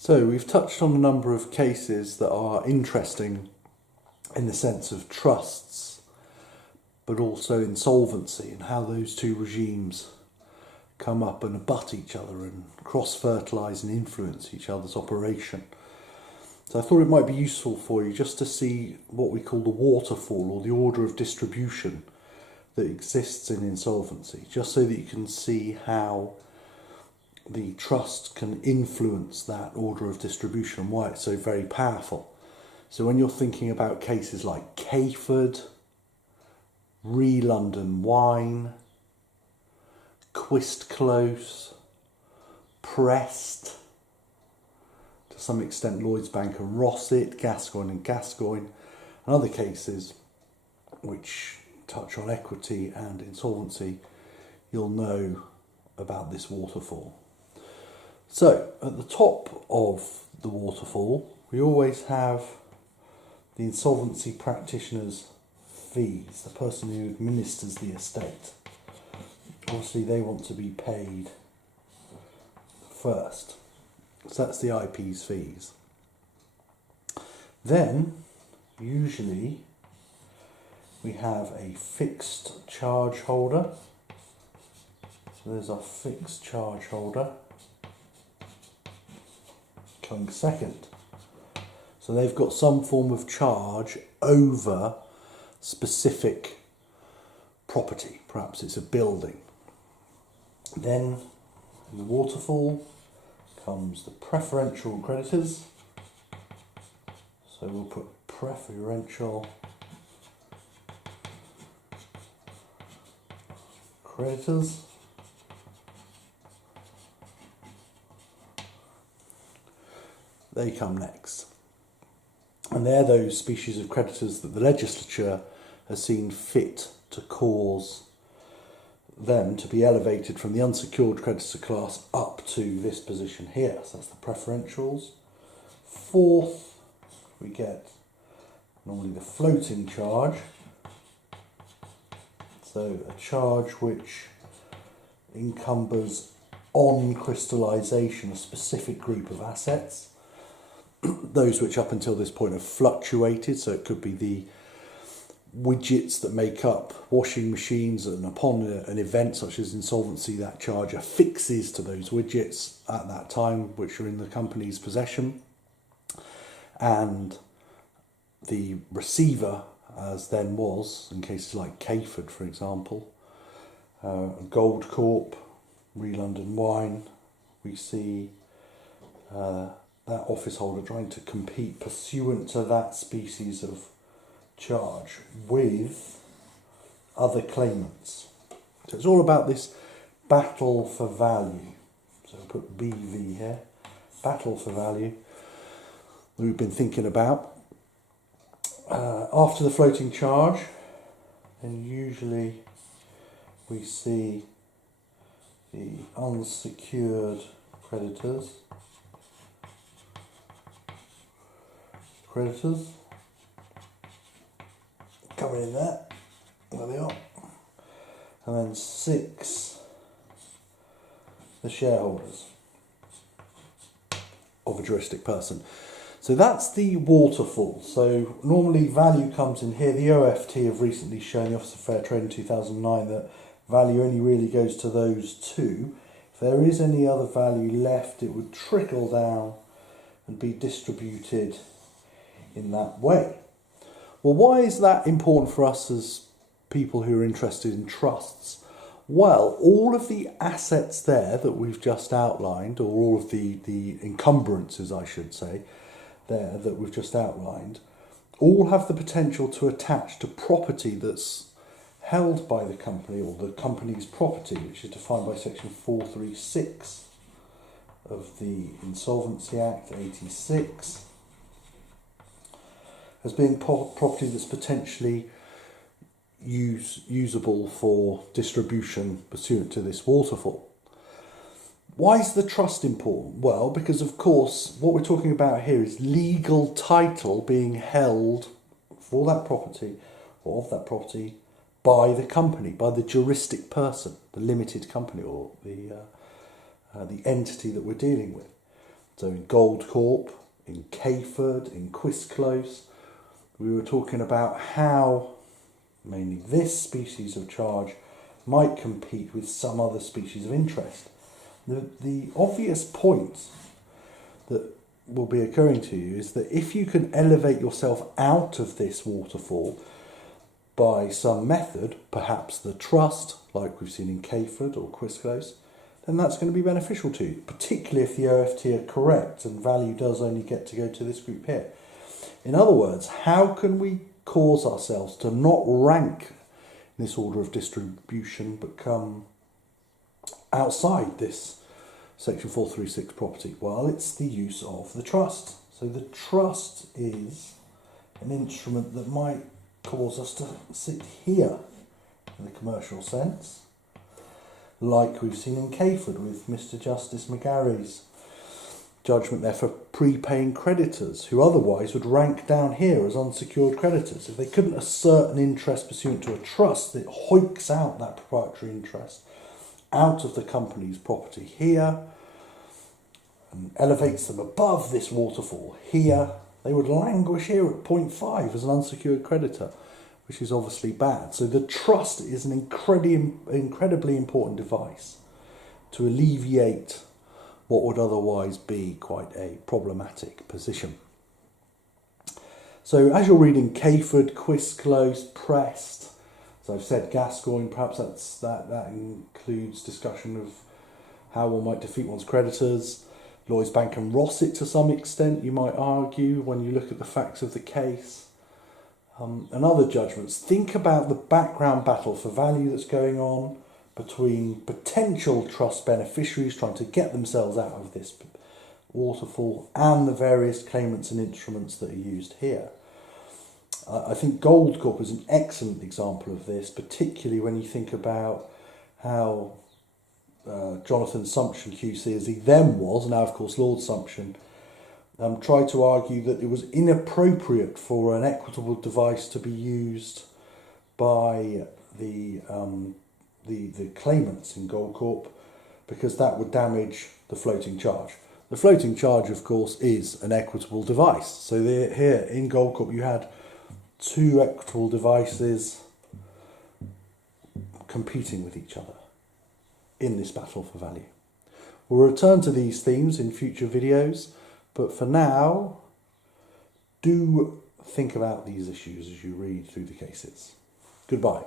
So we've touched on a number of cases that are interesting in the sense of trusts, but also insolvency and how those two regimes come up and abut each other and cross-fertilise and influence each other's operation. So I thought it might be useful for you just to see what we call the waterfall or the order of distribution that exists in insolvency, just so that you can see how the trust can influence that order of distribution and why it's so very powerful. So when you're thinking about cases like Cayford, London Wine, Quist Close, Prest, to some extent Lloyds Bank and Rossett, Gascoigne and Gascoigne, and other cases which touch on equity and insolvency, you'll know about this waterfall. So at the top of the waterfall, we always have the insolvency practitioner's fees, the person who administers the estate. Obviously they want to be paid first. So that's the IP's fees. Then, usually, we have a fixed charge holder. So there's our fixed charge holder coming second. So they've got some form of charge over specific property. Perhaps it's a building. Then, in the waterfall, comes the preferential creditors. So we'll put preferential creditors. They come next. And they're those species of creditors that the legislature has seen fit to cause them to be elevated from the unsecured creditor class up to this position here. So that's the preferentials. Fourth, we get normally the floating charge. So a charge which encumbers on crystallisation a specific group of assets. Those which up until this point have fluctuated, so it could be the widgets that make up washing machines, and upon an event such as insolvency, that charge affixes to those widgets at that time which are in the company's possession, and the receiver, as then was in cases like Cayford, for example, Gold Corp, London Wine, we see that office holder trying to compete pursuant to that species of charge with other claimants. So it's all about this battle for value. So we'll put BV here, battle for value, that we've been thinking about. After the floating charge, then usually we see the unsecured creditors. Coming in there they are. And then 6, the shareholders of a juristic person. So that's the waterfall. So normally value comes in here. The OFT have recently shown, the Office of Fair Trade in 2009, that value only really goes to those two. If there is any other value left, it would trickle down and be distributed in that way. Well, why is that important for us as people who are interested in trusts? Well, all of the assets there that we've just outlined, or all of the encumbrances, I should say, there that we've just outlined, all have the potential to attach to property that's held by the company, or the company's property, which is defined by section 436 of the Insolvency Act 86, as being property that's potentially usable for distribution pursuant to this waterfall. Why is the trust important? Well, because of course what we're talking about here is legal title being held for that property, or of that property, by the company, by the juristic person, the limited company, or the entity that we're dealing with. So in Gold Corp, in Cayford, in Quizclose, we were talking about how mainly this species of charge might compete with some other species of interest. The obvious point that will be occurring to you is that if you can elevate yourself out of this waterfall by some method, perhaps the trust, like we've seen in Cayford or Quizclose, then that's going to be beneficial to you, particularly if the OFT are correct and value does only get to go to this group here. In other words, how can we cause ourselves to not rank in this order of distribution but come outside this Section 436 property? Well, it's the use of the trust. So the trust is an instrument that might cause us to sit here in the commercial sense, like we've seen in Cayford with Mr. Justice McGarry's judgment there for prepaying creditors who otherwise would rank down here as unsecured creditors. If they couldn't assert an interest pursuant to a trust, it hoiks out that proprietary interest out of the company's property here and elevates them above this waterfall here. They would languish here at 0.5 as an unsecured creditor, which is obviously bad. So the trust is an incredibly important device to alleviate what would otherwise be quite a problematic position. So as you're reading Cayford, Quizclose, Prest, as I've said, Gascoigne, perhaps that includes discussion of how one might defeat one's creditors. Lloyds Bank and Rossett to some extent, you might argue, when you look at the facts of the case. And other judgments. Think about the background battle for value that's going on between potential trust beneficiaries trying to get themselves out of this waterfall and the various claimants and instruments that are used here. I think Gold Corp is an excellent example of this, particularly when you think about how Jonathan Sumption QC, as he then was, now of course Lord Sumption, tried to argue that it was inappropriate for an equitable device to be used by the claimants in Gold Corp because that would damage the floating charge. The floating charge, of course, is an equitable device. So here in Gold Corp you had two equitable devices competing with each other in this battle for value. We'll return to these themes in future videos, but for now, do think about these issues as you read through the cases. Goodbye.